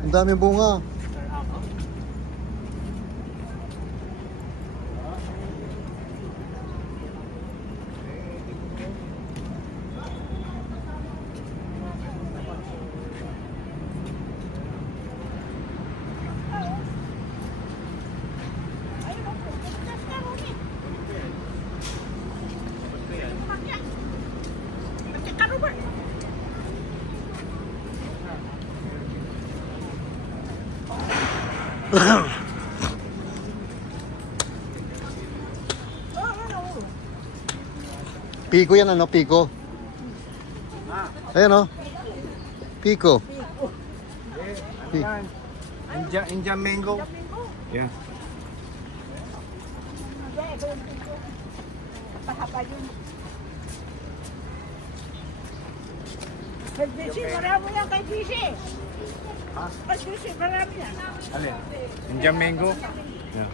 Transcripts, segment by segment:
Ang daming bunga. Pico yan, ano? Pico. Ayan, oh. Pico. Indian mango. Yeah. Kasi marami yan kay Fishy. Ha? Kay Fishy, marami yan. Alin? Indian mango? Yeah.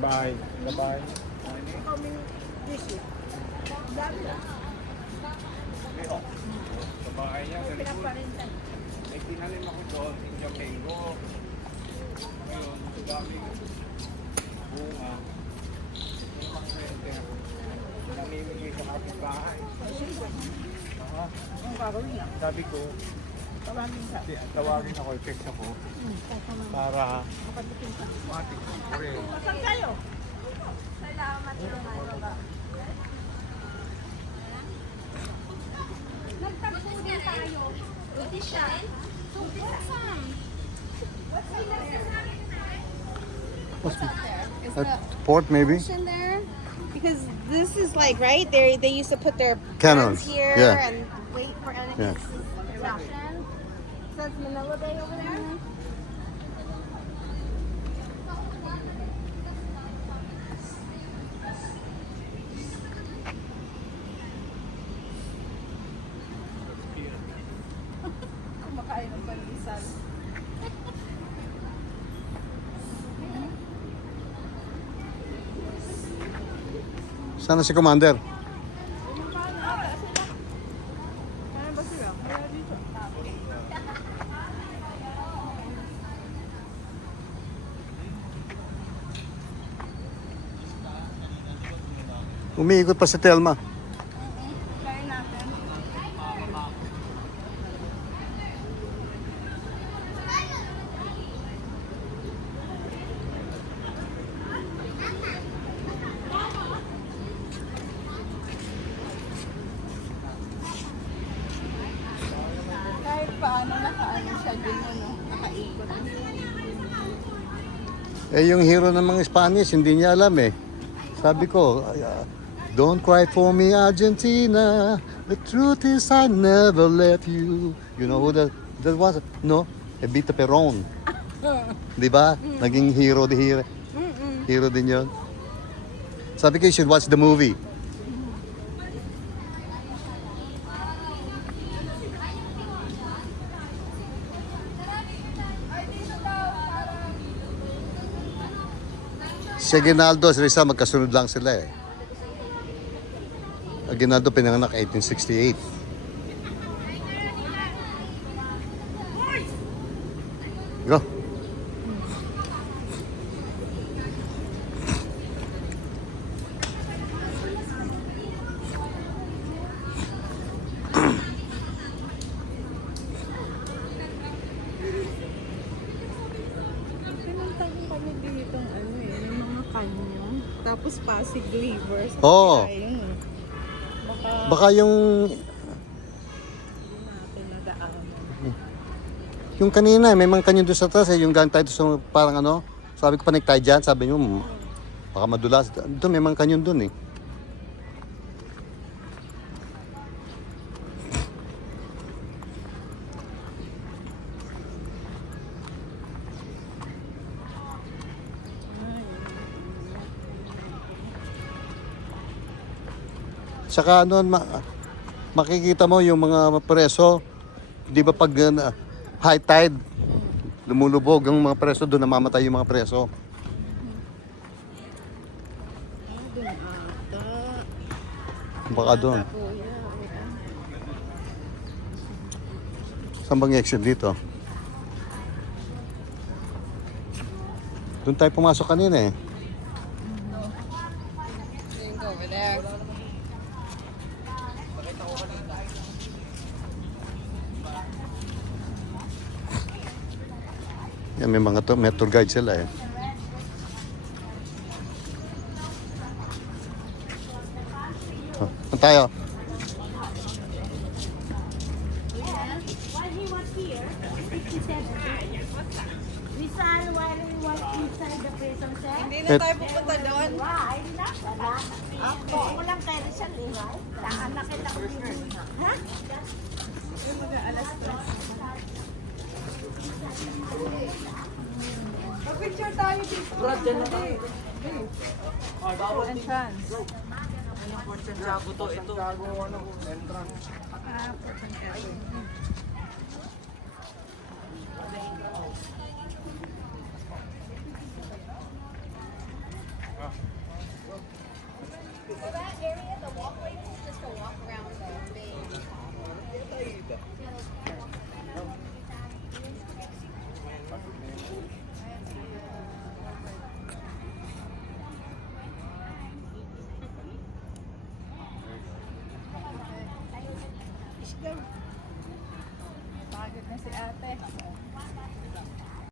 Bye. Bye. Kami Fishy. Dami yan. Sa bahay niya, sa likod. Pinaparintan. May tinalim ako doon, Indian mango. Ngayon, ang dami bunga. Namimigay sa kapitbahay. Ang gagawin yan. Sabi ko, Maraming sa. tawagin ako, text ako, para Kapatikin ka. matik ko rin. Saan kayo? Nagtagpo din tayo. Buti siya. Port, maybe? In there? Because this is like, right? They used to put their Cannons, guns here yeah. and wait for enemies Yeah. to action. So it's Manila Bay over there? Kumakain ng pandesal. Sana si Commander. Ano ba sila? Kaya dito. Umiikot pa si Telma. Kain natin. Kahit paano nakaano siya din mo, no? Nakaikot. Eh, yung hero ng mga Spanish, hindi niya alam eh. Sabi ko, don't cry for me, Argentina. The truth is I never left you. You know who that was? No? Evita Peron. Di ba? Naging hero Hero din yun. Sabi ko, you should watch the movie. Si Aguinaldo, si Rizal, magkasunod lang sila eh. Aguinaldo pinanganak 1868. Go. Pinunta ko kami dito ano eh, may mga kanyo. Tapos Pasig River. Sa Oo. yun eh. Baka Baka yung natin nadaanan. kanina, may mga kanyo doon sa taas eh, yung galing tayo sa parang ano, sabi ko panik tayo dyan, sabi nyo, baka madulas. Doon, may mga kanyon doon eh. Saka ano, makikita mo yung mga preso, di ba pag high tide, lumulubog ang mga preso, doon namamatay yung mga preso. Doon ata. Baka doon. Kuya. Saan bang exit dito? Doon tayo pumasok kanina eh. Go over there. Yan, may tour guide sila eh. Oh, saan tayo? Why he was here? He said, Rizal, why he was inside the prison cell? Hindi na tayo pupunta doon. Why? Wala. Ako. Ako lang kay Rizal eh. Saan nakita ko yung... Ha? Picture tayo dito. Entrance. Santiago, ano, entrance. That area, the walkway is just a walk around the main. Pagod na si ate.